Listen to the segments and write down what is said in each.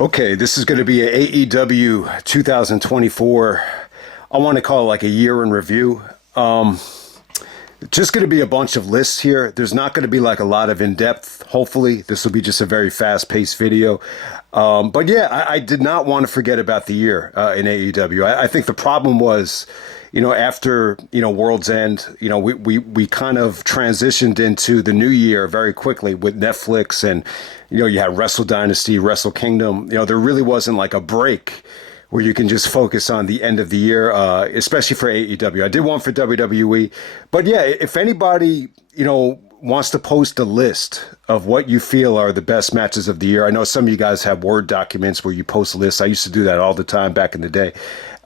Okay, this is going to be a AEW 2024. I want to call it like a year in review. Just going to be a bunch of lists here. There's not going to be like a lot of in depth. Hopefully, this will be just a very fast paced video. But yeah, I did not want to forget about the year in AEW. I think the problem was, after, World's End, we kind of transitioned into the new year very quickly with Netflix and, you had Wrestle Dynasty, Wrestle Kingdom. There really wasn't like a break where you can just focus on the end of the year, especially for AEW. I did one for WWE. But yeah, if anybody, wants to post a list of what you feel are the best matches of the year. I know some of you guys have Word documents where you post lists. I used to do that all the time back in the day.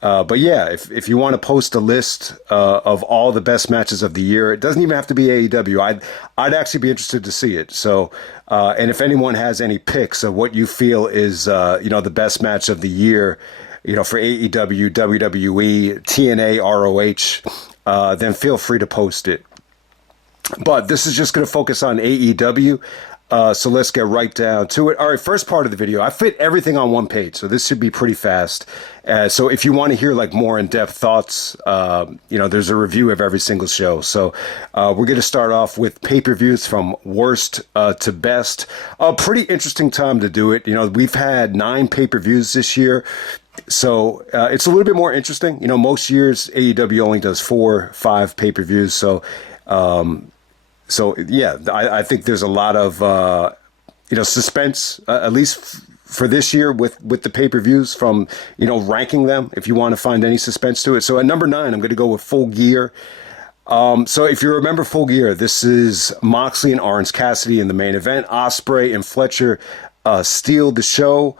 But yeah, if you want to post a list of all the best matches of the year, it doesn't even have to be AEW. I'd actually be interested to see it. So, and if anyone has any picks of what you feel is, the best match of the year, for AEW, WWE, TNA, ROH, then feel free to post it. But this is just going to focus on AEW. So let's get right down to it. All right, first part of the video. I fit everything on one page, so this should be pretty fast. So if you want to hear like more in-depth thoughts, there's a review of every single show. So we're going to start off with pay-per-views from worst to best. A pretty interesting time to do it. We've had 9 pay-per-views this year. So it's a little bit more interesting. Most years AEW only does 4, 5 pay-per-views. So yeah, I think there's a lot of suspense, at least for this year with the pay-per-views from ranking them. If you want to find any suspense to it, so at number 9, I'm going to go with Full Gear. So if you remember Full Gear, this is Moxley and Orange Cassidy in the main event. Ospreay and Fletcher steal the show.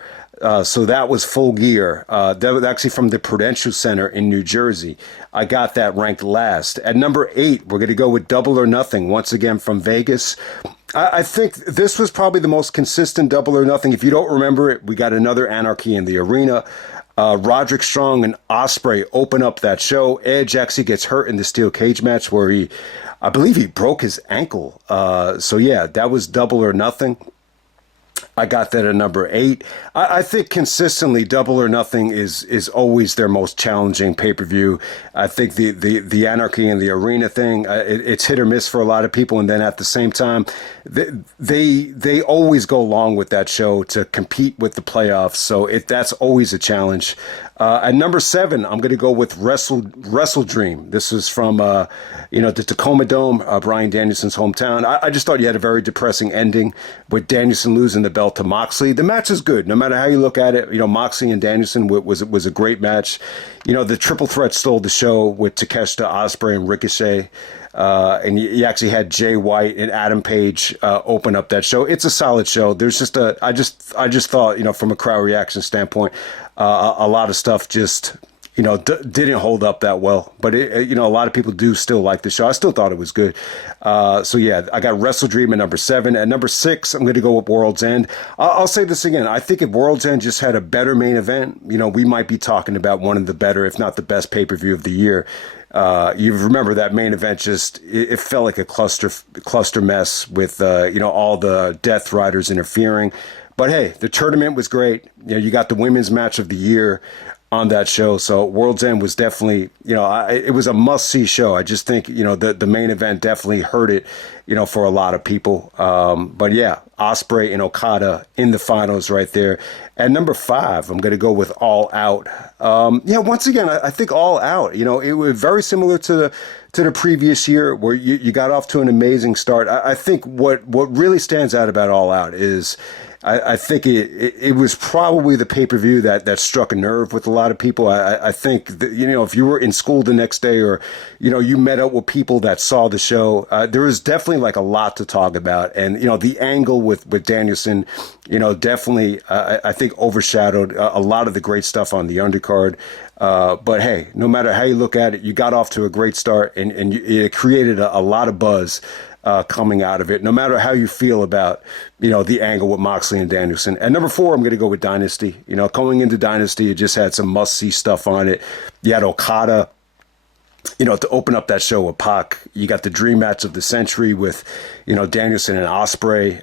So that was Full Gear. That was actually from the Prudential Center in New Jersey. I got that ranked last. At number 8, we're going to go with Double or Nothing, once again from Vegas. I think this was probably the most consistent Double or Nothing. If you don't remember it, we got another Anarchy in the Arena. Roderick Strong and Ospreay open up that show. Edge actually gets hurt in the steel cage match where I believe he broke his ankle. So yeah, that was Double or Nothing. I got that at number 8. I think consistently Double or Nothing is always their most challenging pay-per-view. I think the Anarchy in the Arena thing, it's hit or miss for a lot of people. And then at the same time, they always go along with that show to compete with the playoffs. So that's always a challenge. At number 7, I'm going to go with Wrestle Dream. This is from, the Tacoma Dome, Bryan Danielson's hometown. I just thought you had a very depressing ending with Danielson losing the belt to Moxley. The match is good, no matter how you look at it. Moxley and Danielson was a great match. The triple threat stole the show with Takeshita, Ospreay, and Ricochet. And you actually had Jay White and Adam Page open up that show. It's a solid show. There's just I just thought, from a crowd reaction standpoint, a lot of stuff just, didn't hold up that well. But, a lot of people do still like the show. I still thought it was good. So, yeah, I got Wrestle Dream at number 7. At number 6, I'm going to go with World's End. I'll say this again. I think if World's End just had a better main event, we might be talking about one of the better, if not the best pay-per-view of the year. You remember that main event just, it felt like a cluster mess with, all the Death Riders interfering. But hey, the tournament was great. You got the women's match of the year on that show. So World's End was definitely, it was a must-see show. I just think, the main event definitely hurt it, for a lot of people. But yeah, Ospreay and Okada in the finals right there. At number 5, I'm going to go with All Out. Once again, I think All Out, it was very similar to the previous year where you got off to an amazing start. I think what really stands out about All Out is I think it was probably the pay-per-view that struck a nerve with a lot of people. I think that, if you were in school the next day or, you met up with people that saw the show, there was definitely like a lot to talk about. And, the angle with Danielson, definitely, I think overshadowed a lot of the great stuff on the undercard. But hey, no matter how you look at it, you got off to a great start and it created a lot of buzz coming out of it, no matter how you feel about, the angle with Moxley and Danielson. At number 4, I'm going to go with Dynasty. Going into Dynasty, it just had some must-see stuff on it. You had Okada to open up that show with Pac, you got the dream match of the century with, Danielson and Ospreay.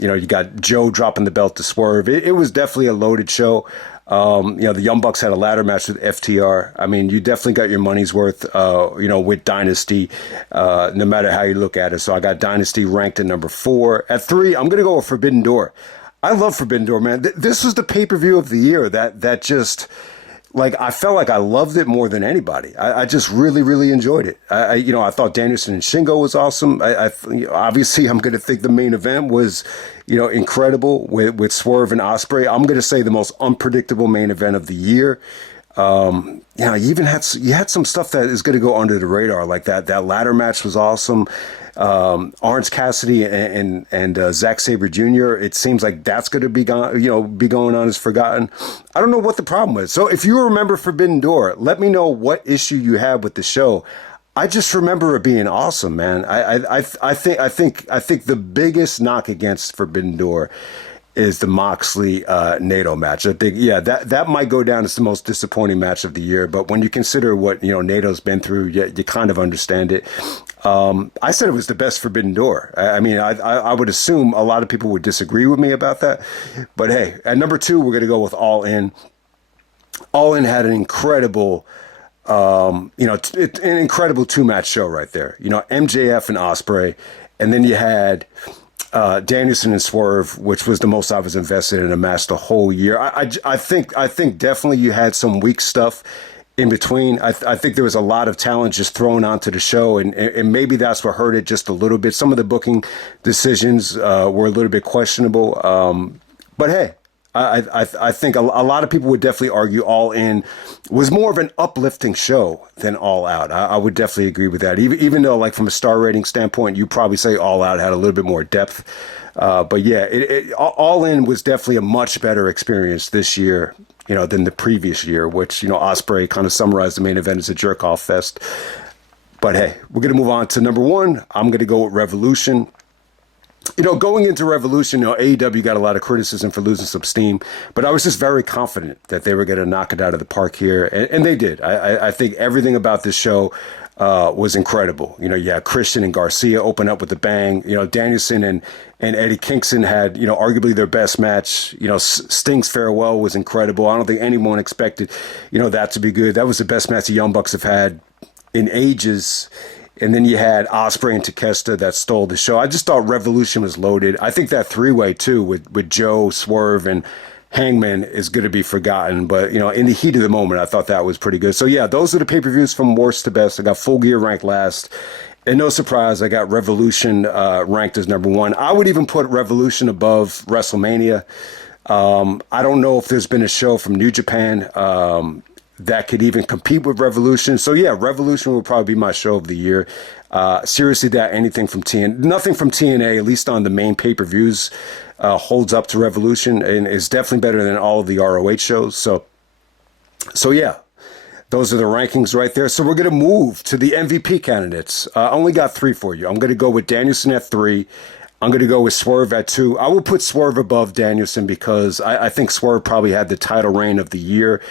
You got Joe dropping the belt to Swerve. It was definitely a loaded show. The Young Bucks had a ladder match with FTR. I mean, you definitely got your money's worth, with Dynasty, no matter how you look at it. So I got Dynasty ranked at number 4. At 3, I'm going to go with Forbidden Door. I love Forbidden Door, man. This was the pay-per-view of the year that just, like, I felt like I loved it more than anybody. I just really, really enjoyed it. I thought Danielson and Shingo was awesome. Obviously, I'm going to think the main event was, incredible with Swerve and Ospreay. I'm going to say the most unpredictable main event of the year. You even had some stuff that is going to go under the radar, like that ladder match was awesome. Orange Cassidy and Zack Sabre Jr. It seems like that's going to be going on as forgotten. I don't know what the problem was. So if you remember Forbidden Door, let me know what issue you had with the show. I just remember it being awesome, man. I think the biggest knock against Forbidden Door is the Moxley NATO match. I think, that might go down as the most disappointing match of the year. But when you consider what NATO's been through, you kind of understand it. I said it was the best Forbidden Door. I would assume a lot of people would disagree with me about that. But hey, at number 2, we're going to go with All In. All In had an incredible, an incredible 2-match show right there. MJF and Ospreay, and then you had Danielson and Swerve, which was the most I was invested in a match the whole year. I think definitely you had some weak stuff in between. I think there was a lot of talent just thrown onto the show, and maybe that's what hurt it just a little bit. Some of the booking decisions were a little bit questionable, but hey. I think a lot of people would definitely argue All In was more of an uplifting show than All Out. I would definitely agree with that. Even though, like, from a star rating standpoint, you probably say All Out had a little bit more depth. But yeah, All In was definitely a much better experience this year, than the previous year, which, Ospreay kind of summarized the main event as a jerk-off fest. But hey, we're going to move on to number 1. I'm going to go with Revolution. Going into Revolution, AEW got a lot of criticism for losing some steam, but I was just very confident that they were going to knock it out of the park here, and they did. I think everything about this show was incredible. You had Christian and Garcia open up with a bang. Danielson and Eddie Kingston had, arguably their best match. Sting's farewell was incredible. I don't think anyone expected, that to be good. That was the best match the Young Bucks have had in ages. And then you had Ospreay and Takeshita that stole the show. I just thought Revolution was loaded. I think that 3-way, too, with Joe, Swerve, and Hangman is going to be forgotten. But, in the heat of the moment, I thought that was pretty good. So, yeah, those are the pay-per-views from worst to best. I got Full Gear ranked last. And no surprise, I got Revolution ranked as number 1. I would even put Revolution above WrestleMania. I don't know if there's been a show from New Japan that could even compete with Revolution. So yeah, Revolution will probably be my show of the year. Seriously, anything from nothing from TNA, at least on the main pay-per-views, holds up to Revolution and is definitely better than all of the ROH shows. So yeah, those are the rankings right there. So we're going to move to the MVP candidates. I only got 3 for you. I'm going to go with Danielson at 3. I'm going to go with Swerve at 2. I will put Swerve above Danielson because I think Swerve probably had the title reign of the year,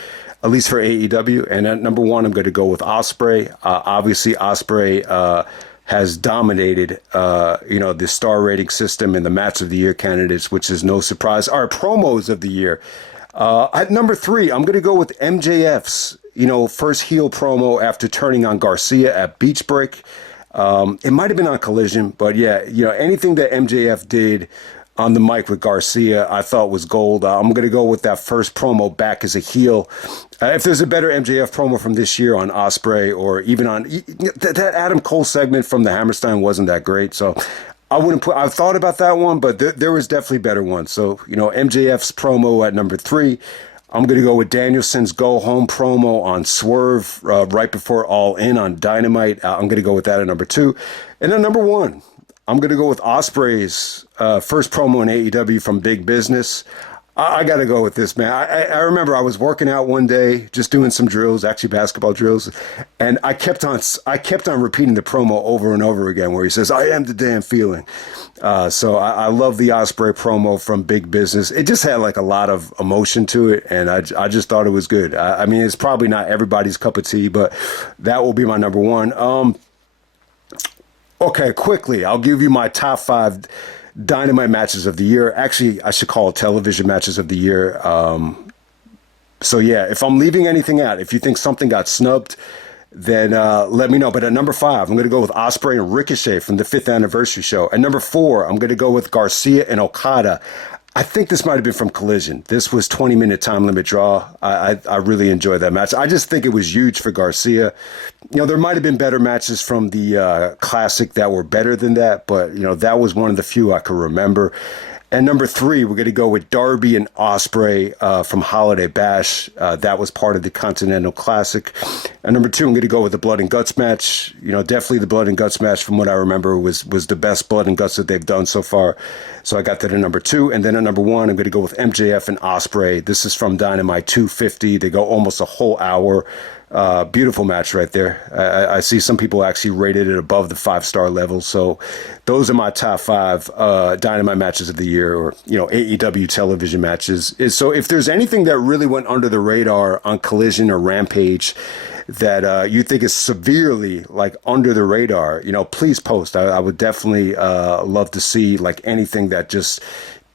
at least for AEW. And at number 1, I'm going to go with Ospreay. Obviously, Ospreay has dominated, the star rating system and the match of the year candidates, which is no surprise. Our promos of the year. At number 3, I'm going to go with MJF's, first heel promo after turning on Garcia at Beach Break. It might have been on Collision, but yeah, anything that MJF did on the mic with Garcia, I thought was gold. I'm going to go with that first promo back as a heel. If there's a better MJF promo from this year on Ospreay or even on that Adam Cole segment from the Hammerstein wasn't that great. So I've thought about that one, but there was definitely better ones. So, MJF's promo at number 3. I'm going to go with Danielson's go home promo on Swerve right before All In on Dynamite. I'm going to go with that at number 2. And then number 1, I'm going to go with Ospreay's first promo in AEW from Big Business. I got to go with this, man. I remember I was working out one day, just doing some drills, actually basketball drills, and I kept on repeating the promo over and over again, where he says, "I am the damn feeling." So I love the Osprey promo from Big Business. It just had like a lot of emotion to it, and I just thought it was good. I mean, it's probably not everybody's cup of tea, but that will be my number one. Okay, quickly, I'll give you my top five Dynamite matches of the year. Actually, I should call it television matches of the year. So yeah, if I'm leaving anything out, if you think something got snubbed, then let me know. But at number five, I'm going to go with Osprey and Ricochet from the 5th anniversary show. At number four, I'm going to go with Garcia and Okada. I think this might have been from Collision. This was 20-minute time limit draw. I really enjoyed that match. I just think it was huge for Garcia. You know, there might have been better matches from the Classic that were better than that, but, you know, that was one of the few I could remember. And number three, we're going to go with Darby and Osprey from Holiday Bash. That was part of the Continental Classic. And number two, I'm going to go with the Blood and Guts match. You know, definitely the Blood and Guts match, from what I remember, was the best Blood and Guts that they've done so far. So I got that at number two. And then at number one, I'm going to go with MJF and Osprey. This is from Dynamite 250. They go almost a whole hour. Beautiful match right there. I see some people actually rated it above the 5-star level. So those are my top five Dynamite matches of the year, or, you know, AEW television matches. So if there's anything that really went under the radar on Collision or Rampage that you think is severely like under the radar, you know, please post. I would definitely love to see like anything that just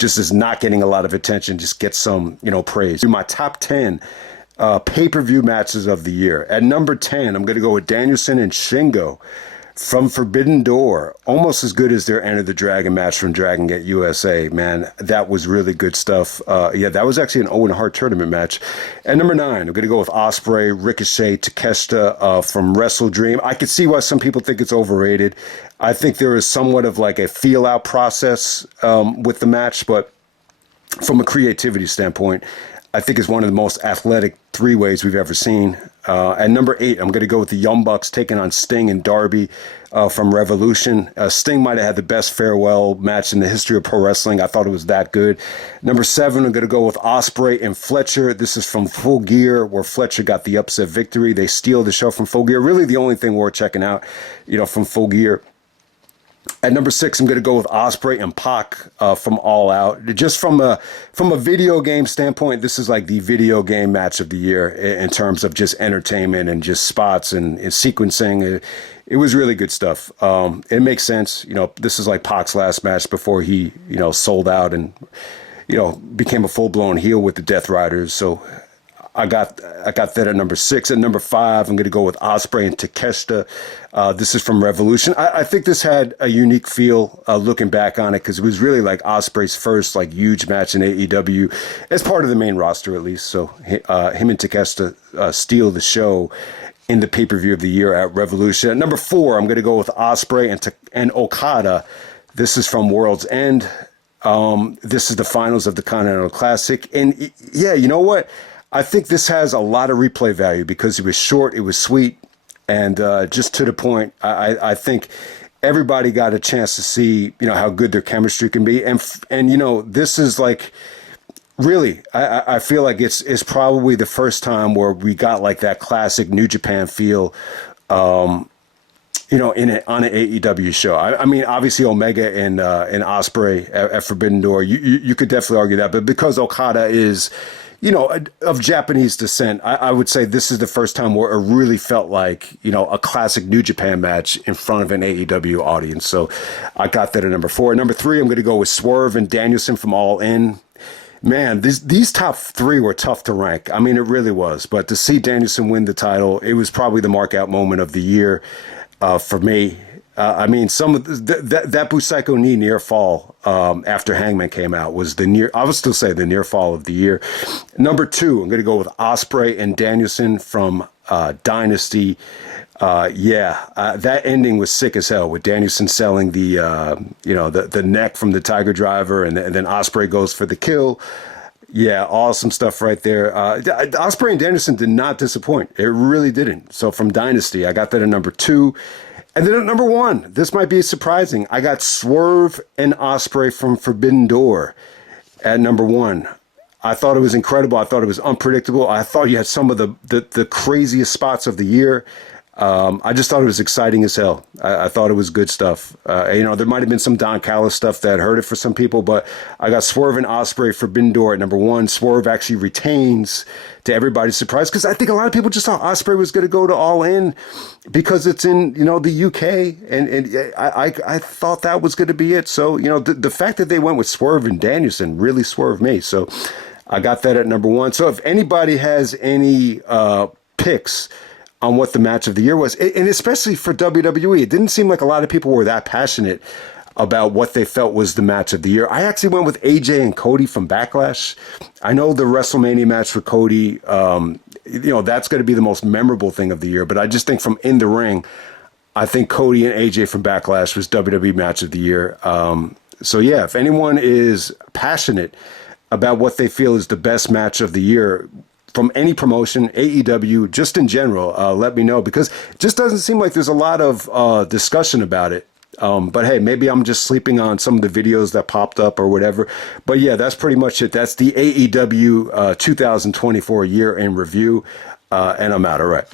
is not getting a lot of attention, just get some, you know, praise. My top 10 pay-per-view matches of the year. At number 10, I'm going to go with Danielson and Shingo from Forbidden Door. Almost as good as their Enter the Dragon match from Dragon Gate USA. Man, that was really good stuff. Yeah, that was actually an Owen Hart tournament match. At number 9, I'm going to go with Osprey, Ricochet, Takeshita from Wrestle Dream. I could see why some people think it's overrated. I think there is somewhat of like a feel-out process with the match, but from a creativity standpoint, I think is one of the most athletic three-ways we've ever seen. At number 8, I'm going to go with the Young Bucks taking on Sting and Darby from Revolution. Sting might have had the best farewell match in the history of pro wrestling. I thought it was that good. Number 7, I'm going to go with Osprey and Fletcher. This is from Full Gear, where Fletcher got the upset victory. They steal the show from Full Gear. Really the only thing worth checking out, you know, from Full Gear. At number 6, I'm going to go with Osprey and Pac from All Out. Just from a video game standpoint, this is like the video game match of the year in terms of just entertainment and just spots and sequencing. It was really good stuff. It makes sense. You know, this is like Pac's last match before he, you know, sold out and, you know, became a full-blown heel with the Death Riders. So I got that at number 6. At number 5, I'm going to go with Osprey and Takeshita. This is from Revolution. I think this had a unique feel looking back on it, because it was really like Osprey's first like huge match in AEW as part of the main roster, at least. So him and Takeshita steal the show in the pay-per-view of the year at Revolution. At number 4, I'm going to go with Osprey and Okada. This is from World's End. This is the finals of the Continental Classic. And yeah, you know what? I think this has a lot of replay value because it was short, it was sweet, and just to the point. I think everybody got a chance to see, you know, how good their chemistry can be, and you know, this is like really, I feel like it's probably the first time where we got like that classic New Japan feel, you know, on an AEW show. I mean, obviously Omega and Osprey at Forbidden Door, you could definitely argue that, but because Okada is, you know, of Japanese descent, I would say this is the first time where it really felt like, you know, a classic New Japan match in front of an AEW audience. So I got that at number 4. At number 3, I'm going to go with Swerve and Danielson from All In. Man, these top 3 were tough to rank. I mean, it really was. But to see Danielson win the title, it was probably the mark-out moment of the year for me. I mean, some of that Busaiku knee near fall after Hangman came out was I would still say the near fall of the year. Number 2, I'm going to go with Osprey and Danielson from Dynasty. That ending was sick as hell, with Danielson selling the neck from the Tiger Driver, and then Osprey goes for the kill. Yeah, awesome stuff right there. Osprey and Danielson did not disappoint. It really didn't. So from Dynasty, I got that at number 2. And then at number 1, this might be surprising, I got Swerve and Osprey from Forbidden Door at number 1. I thought it was incredible. I thought it was unpredictable. I thought you had some of the craziest spots of the year. I just thought it was exciting as hell. I thought it was good stuff. There might have been some Don Callis stuff that hurt it for some people, but I got Swerve and Ospreay Forbidden Door at number one. Swerve actually retains, to everybody's surprise, because I think a lot of people just thought Ospreay was going to go to All In because it's in the UK, and I thought that was going to be it. So the fact that they went with Swerve and Danielson really swerved me. So I got that at number one. So if anybody has any picks on what the match of the year was, and especially for WWE, it didn't seem like a lot of people were that passionate about what they felt was the match of the year. I actually went with AJ and Cody from Backlash. I know the WrestleMania match for Cody, that's going to be the most memorable thing of the year, but I just think from in the ring, I think Cody and AJ from Backlash was WWE match of the year. So yeah, if anyone is passionate about what they feel is the best match of the year from any promotion, AEW, just in general, let me know, because it just doesn't seem like there's a lot of discussion about it. But hey, maybe I'm just sleeping on some of the videos that popped up or whatever. But yeah, that's pretty much it. That's the AEW 2024 year in review. And I'm out. All right.